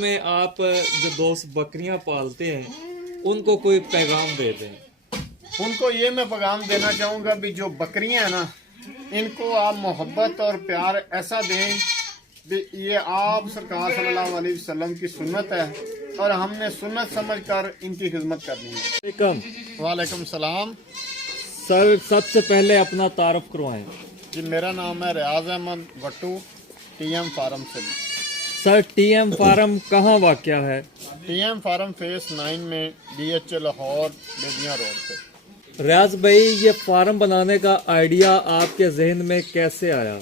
में आप जो दोस्त बकरियां पालते हैं उनको कोई पैगाम दे दें। उनको ये मैं पैगाम देना चाहूँगा भी जो बकरियां हैं ना, इनको आप मोहब्बत और प्यार ऐसा दें भी ये आप सरकार सल्लल्लाहु अलैहि वसल्लम की सुन्नत है और हमने सुन्नत समझकर इनकी खिदमत करनी है। वालेकुम सलाम। सर, सबसे पहले अपना तारुफ करवाएं। जी, मेरा नाम है रियाज अहमद भट्टू, टीएम फार्म से। सर, टीएम फार्म कहाँ वाक़या है? टीएम फार्म फेस 9 में डीएच लाहौर बेदिया रोड पे। रियाज भाई, ये फार्म बनाने का आइडिया आपके जहन में कैसे आया?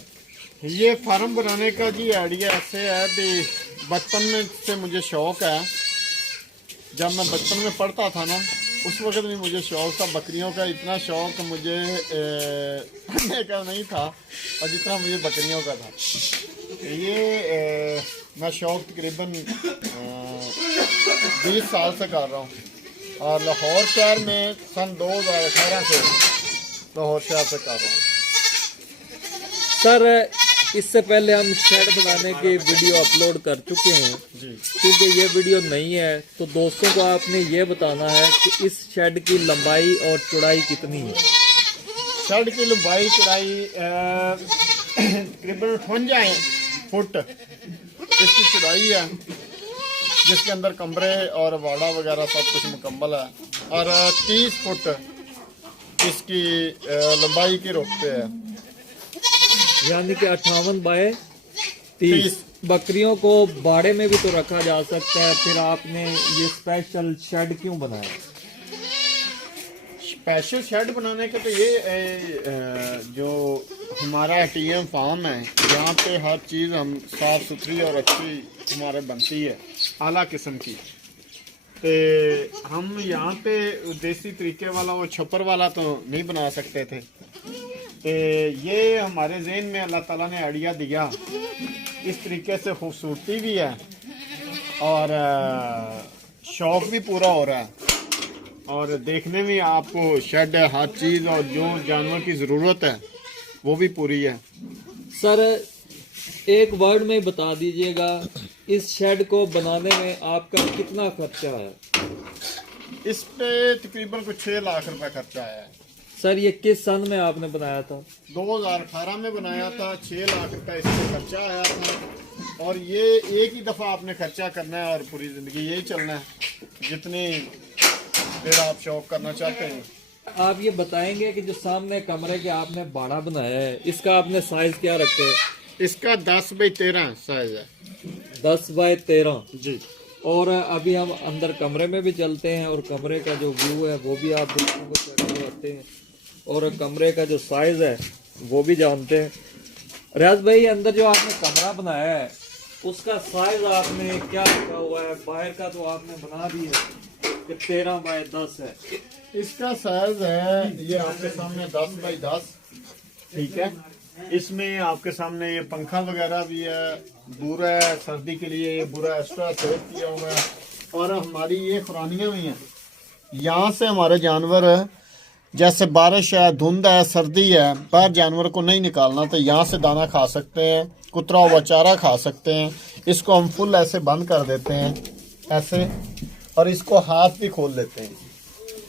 ये फार्म बनाने का जी आइडिया ऐसे है भी बचपन में से मुझे शौक है। जब मैं बचपन में पढ़ता था ना, उस वक्त भी मुझे शौक था बकरियों का। इतना शौक मुझे पढ़ने का नहीं था और जितना मुझे बकरियों का था। ये मैं शौक तकरीबन 20 साल से कर रहा हूँ और लाहौर शहर में सन 2018 से लाहौर शहर से कर रहा हूँ। सर, इससे पहले हम शेड बनाने की वीडियो अपलोड कर चुके हैं जी। क्योंकि ये वीडियो नहीं है तो दोस्तों को आपने ये बताना है कि इस शेड की लंबाई और चौड़ाई कितनी है। शेड की लंबाई चौड़ाई तकरीबन 58 फुट इसकी चौड़ाई है, जिसके अंदर कमरे और वाड़ा वगैरह सब कुछ मुकम्मल है। और 30 फुट इसकी लंबाई की रोक पे है, यानी कि 58 बाय 30। बकरियों को बाड़े में भी तो रखा जा सकता है, फिर आपने ये स्पेशल शेड क्यों बनाया? स्पेशल शेड बनाने का तो ये जो हमारा टीएम फार्म है, यहाँ पे हर चीज़ हम साफ़ सुथरी और अच्छी हमारे बनती है, आला किस्म की। तो हम यहाँ पे देसी तरीके वाला वो छप्पर वाला तो नहीं बना सकते थे। तो ये हमारे जहन में अल्लाह ताला ने आइडिया दिया, इस तरीके से खूबसूरती भी है और शौक़ भी पूरा हो रहा है और देखने में आपको शेड हर चीज़ और जो जानवर की ज़रूरत है वो भी पूरी है। सर, एक वर्ड में बता दीजिएगा, इस शेड को बनाने में आपका कितना खर्चा है? इस पे तकरीबन कुछ 6 लाख रुपए खर्चा आया है। सर, ये किस सन में आपने बनाया था? 2018 में बनाया था। 6 लाख रुपए इस पे खर्चा आया था और ये एक ही दफ़ा आपने खर्चा करना है और पूरी ज़िंदगी यही चलना है जितनी देर आप शौक करना चाहते हैं। आप ये बताएंगे कि जो सामने कमरे के आपने बाड़ा बनाया है, इसका आपने साइज क्या रखे है? इसका 10 बाई 13 साइज है। 10 बाय 13 जी। और अभी हम अंदर कमरे में भी चलते हैं और कमरे का जो व्यू है वो भी आप देखने को चलते हैं और कमरे का जो साइज है वो भी जानते हैं। रियाज भाई, अंदर जो आपने कमरा बनाया है उसका साइज आपने क्या रखा हुआ है? बाहर का तो आपने बना दी है कि 13 बाय 10 है। इसका साइज है ये आपके सामने 10 बाई 10, ठीक है। इसमें आपके सामने ये पंखा वगैरह भी है, बुरा है सर्दी के लिए, ये बुरा एक्स्ट्रा सेट किया हुआ है और हमारी ये खुरानियाँ भी हैं। यहाँ से हमारे जानवर जैसे बारिश है, धुंध है, सर्दी है, बाहर जानवर को नहीं निकालना तो यहाँ से दाना खा सकते हैं, कुतरा हुआ चारा खा सकते हैं। इसको हम फुल ऐसे बंद कर देते हैं ऐसे और इसको हाथ भी खोल लेते हैं।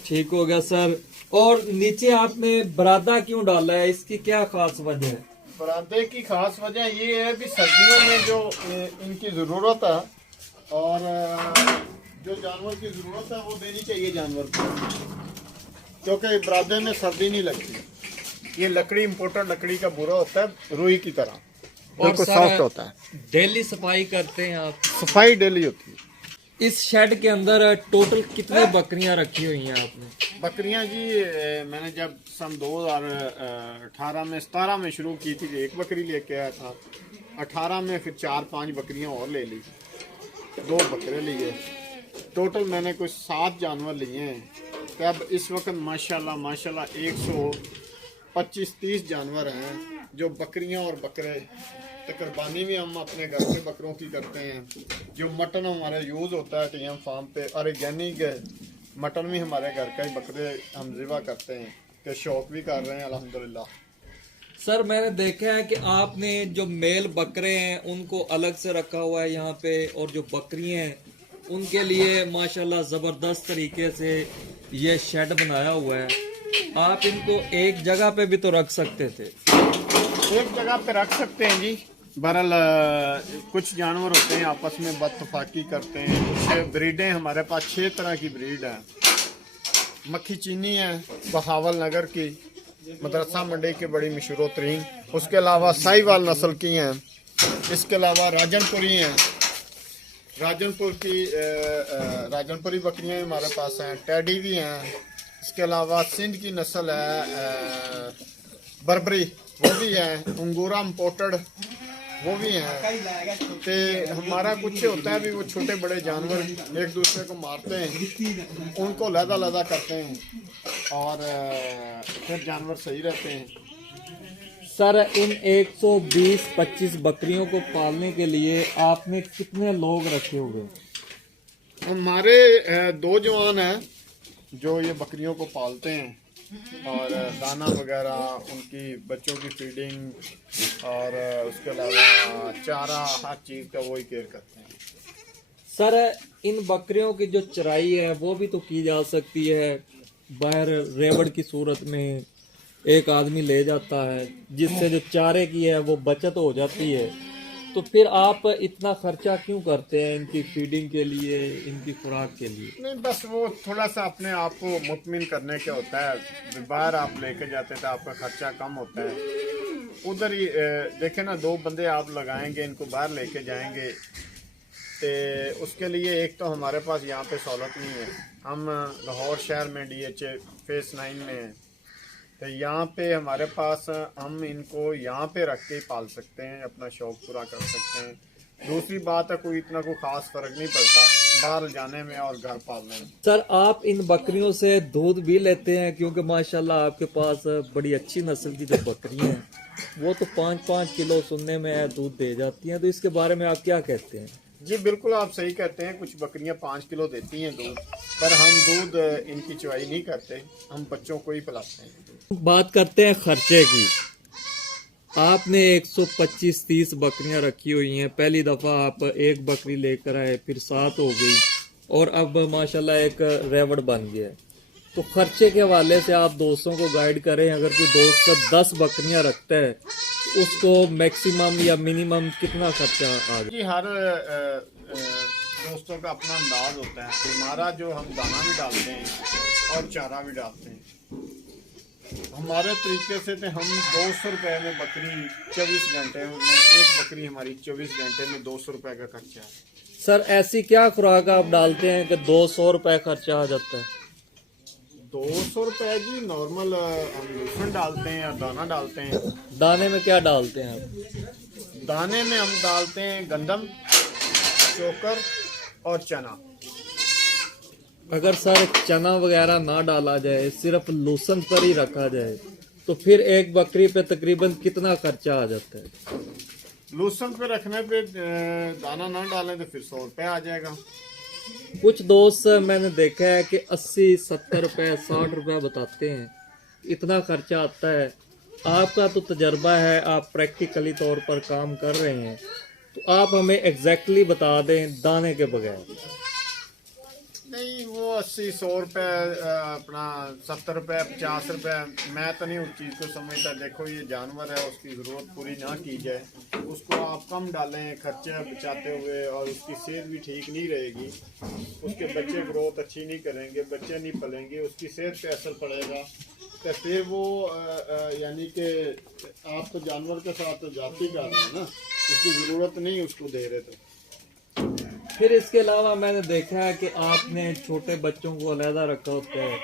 ठीक हो गया सर। और नीचे आपने बरादा क्यों डाला है, इसकी क्या खास वजह है? बरादे की खास वजह ये है कि सर्दियों में जो इनकी ज़रूरत है और जो जानवर की ज़रूरत है वो देनी चाहिए जानवर को, क्योंकि बरादे में सर्दी नहीं लगती। ये लकड़ी इम्पोर्टेड लकड़ी का बुरा होता है, रुई की तरह, बिल्कुल सॉफ्ट होता है। डेली सफाई करते हैं आप? सफाई डेली होती है। इस शेड के अंदर टोटल कितनी बकरियां रखी हुई हैं आपने? बकरियां जी मैंने जब सन 2018 में 17 में शुरू की थी, एक बकरी लेके आया था। 18 में फिर 4-5 बकरियां और ले ली, 2 बकरे लिए। टोटल मैंने कुछ 7 जानवर लिए हैं। तो अब इस वक्त माशाल्लाह 125-30 जानवर हैं जो बकरियां और बकरे। तो कुर्बानी भी हम अपने घर के बकरों की करते हैं। जो मटन हमारा यूज़ होता है टीएम फार्म पे, ऑर्गेनिक मटन भी हमारे घर का ही बकरे हम ज़िबा करते हैं, कि शौक भी कर रहे हैं अल्हम्दुलिल्लाह। सर मैंने देखा है कि आपने जो मेल बकरे हैं उनको अलग से रखा हुआ है यहाँ पे, और जो बकरियां हैं उनके लिए माशाल्लाह ज़बरदस्त तरीके से ये शेड बनाया हुआ है। आप इनको एक जगह पे भी तो रख सकते थे। एक जगह पे रख सकते हैं जी। बहरहाल कुछ जानवर होते हैं आपस में बदतफाकी करते हैं। कुछ ब्रीडें हमारे पास 6 तरह की ब्रीड है। मक्खी चीनी है बहावल नगर की, मदरसा मंडी के बड़ी मशहूर तरीन। उसके अलावा साहिवाल नस्ल की हैं। इसके अलावा राजनपुरी हैं। राजनपुरी बकरियां हमारे पास हैं। टैडी भी हैं। इसके अलावा सिंध की नस्ल है बर्बरी, वो भी है। अंगूरा इम्पोर्टेड, वो भी हैं। तो हमारा कुछ होता है भी वो छोटे बड़े जानवर एक दूसरे को मारते हैं, उनको लदा करते हैं और फिर जानवर सही रहते हैं। सर इन 120-25 बकरियों को पालने के लिए आपने कितने लोग रखे हुए? हमारे 2 जवान हैं जो ये बकरियों को पालते हैं और दाना वगैरह, उनकी बच्चों की फीडिंग और उसके अलावा चारा, हर चीज़ का वही केयर करते हैं। सर इन बकरियों की जो चराई है वो भी तो की जा सकती है। बाहर रेवड़ की सूरत में एक आदमी ले जाता है, जिससे जो चारे की है वो बचत हो जाती है। तो फिर आप इतना खर्चा क्यों करते हैं इनकी फीडिंग के लिए, इनकी खुराक के लिए? नहीं, बस वो थोड़ा सा अपने आप को मुतमिन करने का होता है। बाहर आप लेके जाते तो आपका खर्चा कम होता है। उधर ही देखे ना, 2 बंदे आप लगाएंगे, इनको बाहर लेके जाएंगे, तो उसके लिए एक तो हमारे पास यहाँ पे सहूलत नहीं है। हम लाहौर शहर में DHA फेस 9 में हैं, तो यहाँ पे हमारे पास हम इनको यहाँ पे रख के पाल सकते हैं, अपना शौक पूरा कर सकते हैं। दूसरी बात है, कोई इतना कोई खास फर्क नहीं पड़ता बाहर जाने में और घर पालने में। सर आप इन बकरियों से दूध भी लेते हैं, क्योंकि माशाल्लाह आपके पास बड़ी अच्छी नस्ल की जो बकरियां हैं वो तो 5-5 किलो सुनने में है दूध दे जाती हैं। तो इसके बारे में आप क्या कहते हैं? जी बिल्कुल, आप सही कहते हैं। कुछ बकरियां 5 किलो देती हैं दूध, पर हम दूध इनकी चुवाई नहीं करते, हम बच्चों को ही पिलाते हैं। बात करते हैं खर्चे की। आपने 125-30 बकरियां रखी हुई हैं। पहली दफा आप एक बकरी लेकर आए, फिर 7 हो गई, और अब माशाल्लाह एक रेवड़ बन गया। तो खर्चे के हवाले से आप दोस्तों को गाइड करें। अगर कोई दोस्त 10 बकरियां रखता है, उसको मैक्सिमम या मिनिमम कितना खर्चा आ जाए? जी हर दोस्तों का अपना अंदाज होता है। हमारा जो हम दाना भी डालते हैं और चारा भी डालते हैं, हमारे तरीके से तो हम 200 रुपए में बकरी 24 घंटे में, एक बकरी हमारी 24 घंटे में 200 रुपए का खर्चा है। सर ऐसी क्या खुराक आप डालते हैं कि 200 रुपए खर्चा आ जाता है? 200 रुपए जी नॉर्मल हम लूसन डालते हैं और दाना डालते हैं। दाने में क्या डालते हैं आप? दाने में हम डालते हैं गंदम, चोकर और चना। अगर सर चना वगैरह ना डाला जाए, सिर्फ लूसन पर ही रखा जाए, तो फिर एक बकरी पे तकरीबन कितना खर्चा आ जाता है? लूसन पे रखने पे दाना ना डालें तो फिर 100 रुपये आ जाएगा। कुछ दोस्त मैंने देखा है कि 80-70 रुपए 60 रुपए बताते हैं, इतना खर्चा आता है। आपका तो तजर्बा है, आप प्रैक्टिकली तौर पर काम कर रहे हैं, तो आप हमें एग्जैक्टली बता दें दाने के बगैर। नहीं, वो 80-100 रुपये, अपना 70 रुपये 50 रुपये, मैं तो नहीं उस चीज़ को समझता। देखो ये जानवर है, उसकी ज़रूरत पूरी ना की जाए, उसको आप कम डालें खर्चे बचाते हुए, और उसकी सेहत भी ठीक नहीं रहेगी, उसके बच्चे ग्रोथ अच्छी नहीं करेंगे, बच्चे नहीं पलेंगे, उसकी सेहत पे असर पड़ेगा। तो फिर वो यानी कि आप तो जानवर के साथ तो जाति कर रहे हैं ना, उसकी ज़रूरत नहीं उसको दे रहे। तो फिर इसके अलावा मैंने देखा है कि आपने छोटे बच्चों को अलहदा रखा होता है,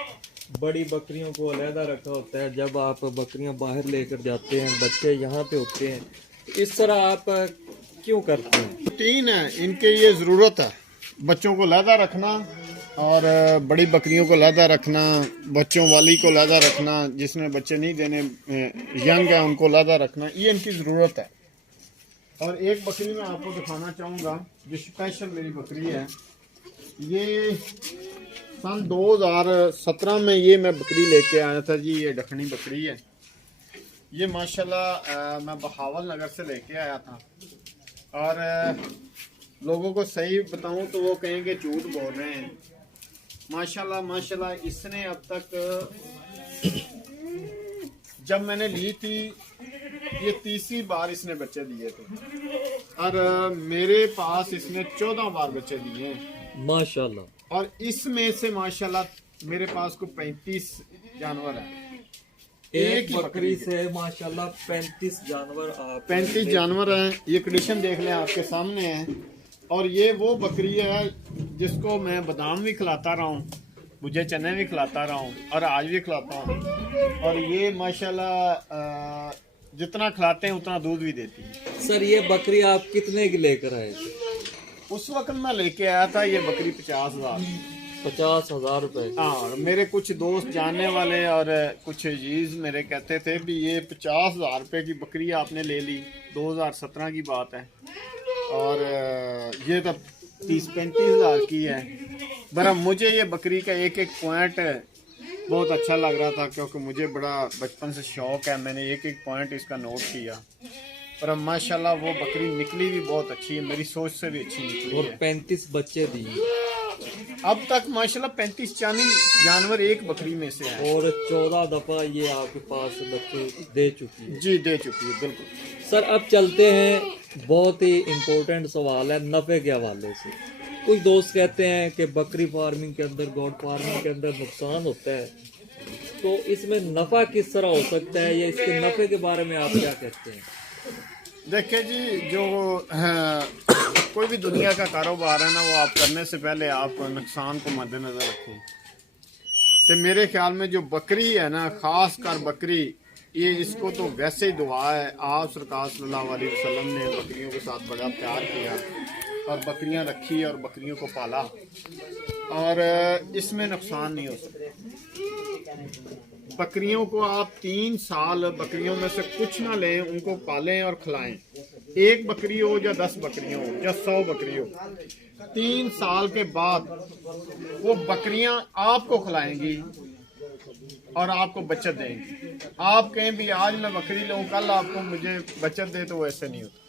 बड़ी बकरियों को अलहदा रखा होता है। जब आप बकरियां बाहर लेकर जाते हैं, बच्चे यहाँ पे होते हैं, तो इस तरह आप क्यों करते हैं? रूटीन है, इनके ये ज़रूरत है बच्चों को अलहदा रखना और बड़ी बकरियों को अलहदा रखना, बच्चों वाली को अलहदा रखना, जिसने बच्चे नहीं देने यंग है उनको अलहदा रखना, ये इनकी ज़रूरत है। और एक बकरी मैं आपको दिखाना चाहूँगा जो स्पेशल मेरी बकरी है। ये सन 2017 में ये मैं बकरी लेके आया था जी। ये दखनी बकरी है। ये माशाल्लाह मैं बहावल नगर से लेके आया था और लोगों को सही बताऊं तो वो कहेंगे झूठ बोल रहे हैं। माशाल्लाह माशाल्लाह इसने अब तक जब मैंने ली थी ये तीसरी बार इसने बच्चे दिए थे और मेरे पास इसने 14 बार बच्चे दिए हैं माशाल्लाह। और इसमें से माशाल्लाह मेरे पास को 35 जानवर है। एक बकरी से माशाल्लाह 35 जानवर 35 जानवर हैं। ये कंडीशन देख लें आपके सामने है। और ये वो बकरी है जिसको मैं बादाम भी खिलाता रहा हूँ, मुझे चने भी खिलाता रहा हूँ और आज भी खिलाता हूँ। और ये माशाल्लाह जितना खिलाते हैं उतना दूध भी देती है। सर ये बकरी आप कितने की लेकर आए थे? उस वक्त मैं लेके आया था ये बकरी 50,000। 50,000 रुपए। हाँ, मेरे कुछ दोस्त जानने वाले और कुछ अजीज मेरे कहते थे भी ये 50,000 रुपए की बकरी आपने ले ली, 2017 की बात है और ये तो 30-35,000 की है। बरा मुझे ये बकरी का एक एक पॉइंट बहुत अच्छा लग रहा था क्योंकि मुझे बड़ा बचपन से शौक है, मैंने एक एक पॉइंट इसका नोट किया। पर अब माशाल्लाह वो बकरी निकली भी बहुत अच्छी है, मेरी सोच से भी अच्छी निकली और है। 35 बच्चे दिए अब तक माशाल्लाह 35-40 जानवर एक बकरी में से हैं। और 14 दफा ये आपके पास बच्चे दे चुकी है। जी दे चुकी है बिल्कुल। सर अब चलते हैं, बहुत ही इम्पोर्टेंट सवाल है नफ़े के हवाले से। कुछ दोस्त कहते हैं कि बकरी फार्मिंग के अंदर, गोट फार्मिंग के अंदर नुकसान होता है, तो इसमें नफ़ा किस तरह हो सकता है या इसके नफ़े के बारे में आप क्या कहते हैं? देखिए जी, जो कोई भी दुनिया का कारोबार है ना, वो आप करने से पहले आप नुकसान को मद्देनजर रखें। तो मेरे ख्याल में जो बकरी है ना, खास कर बकरी, ये इसको तो वैसे ही दुआ है। आप सरकार सल्लल्लाहु अलैहि वसल्लम ने बकरियों के साथ बड़ा प्यार किया और बकरियां रखी और बकरियों को पाला और इसमें नुकसान नहीं हो सकता। बकरियों को आप 3 साल बकरियों में से कुछ ना लें, उनको पालें और खिलाएं। एक बकरी हो या 10 बकरियां हो या 100 बकरी हो, 3 साल के बाद वो बकरियां आपको खिलाएंगी और आपको बचत देंगी। आप कहें भी आज मैं बकरी लूं, कल आपको मुझे बचत दे, तो वैसे नहीं होता।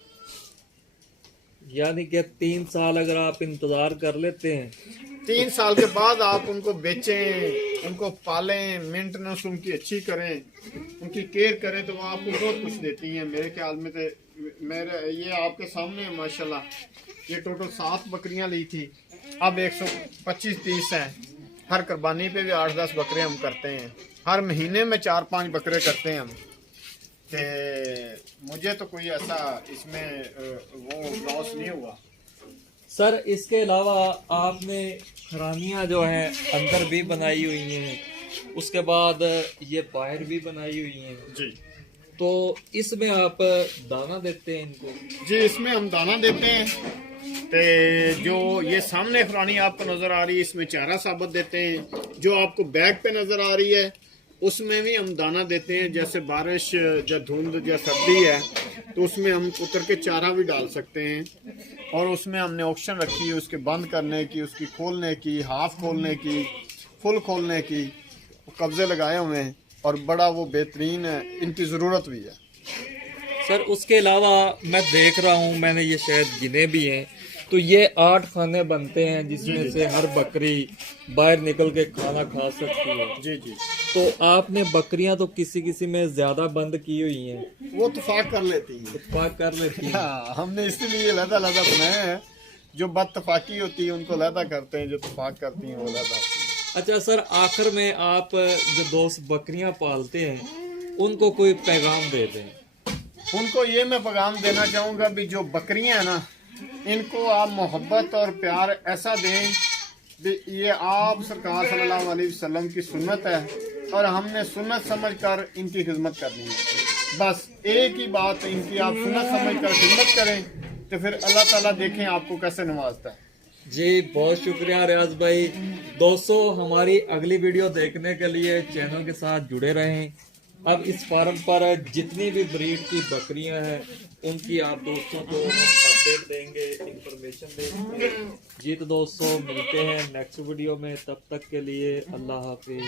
यानी कि 3 साल अगर आप इंतजार कर लेते हैं, 3 साल के बाद आप उनको बेचें, उनको पालें, मेंटेनेंस उनकी अच्छी करें, उनकी केयर करें, तो वो आपको बहुत कुछ देती हैं। मेरे ख्याल में तो मेरे ये आपके सामने है माशाल्लाह, ये टोटल 7 बकरियां ली थी, अब 125-30 हैं। हर कुर्बानी पे भी 8-10 बकरे हम करते हैं, हर महीने में 4-5 बकरे करते हैं हम। ते मुझे तो कोई ऐसा इसमें वो लॉस नहीं हुआ। सर इसके अलावा आपने खरानियाँ जो हैं अंदर भी बनाई हुई हैं, उसके बाद ये बाहर भी बनाई हुई हैं जी। तो इसमें आप दाना देते हैं इनको? जी, इसमें हम दाना देते हैं। ते जो ये सामने खरानी आपको नज़र आ रही है, इसमें चारा साबुत देते हैं। जो आपको बैग पे नज़र आ रही है उसमें भी हम दाना देते हैं। जैसे बारिश या धुंध या सर्दी है तो उसमें हम उतर के चारा भी डाल सकते हैं। और उसमें हमने ऑप्शन रखी है उसके बंद करने की, उसकी खोलने की, हाफ खोलने की, फुल खोलने की, कब्जे लगाए हुए हैं और बड़ा वो बेहतरीन है, इनकी ज़रूरत भी है। सर उसके अलावा मैं देख रहा हूँ, मैंने ये शायद गिने भी हैं, तो ये 8 खाने बनते हैं जिसमें से हर बकरी बाहर निकल के खाना खा सकती है। जी जी। तो आपने बकरियां तो किसी किसी में ज्यादा बंद की हुई हैं, वो इत्तेफाक कर लेती हैं। इत्तेफाक कर लेती हैं। हाँ, हमने इसलिए लहदा लहदा बनाए हैं। जो बदतफाकी होती है उनको लहदा करते हैं, जो इत्तेफाक करती हैं वो लहदा। अच्छा सर, आखिर में आप जो दोस्त बकरियां पालते हैं उनको कोई पैगाम दे दें? उनको ये मैं पैगाम देना चाहूँगा भी जो बकरियां हैं ना, इनको आप मोहब्बत और प्यार ऐसा दें भी ये आप सरकार सल्लल्लाहु अलैहि वसल्लम की सुन्नत है और हमने सुन्नत समझकर इनकी खिदमत करनी है। बस एक ही बात, इनकी आप सुन्नत समझकर खिदमत करें तो फिर अल्लाह ताला देखें आपको कैसे नवाजता है। जी बहुत शुक्रिया रियाज भाई। दोस्तों हमारी अगली वीडियो देखने के लिए चैनल के साथ जुड़े रहें। अब इस फार्म पर जितनी भी ब्रीड की बकरियां हैं उनकी आप दोस्तों को अपडेट देंगे, इंफॉर्मेशन देंगे। जी तो दोस्तों मिलते हैं नेक्स्ट वीडियो में, तब तक के लिए अल्लाह हाफिज।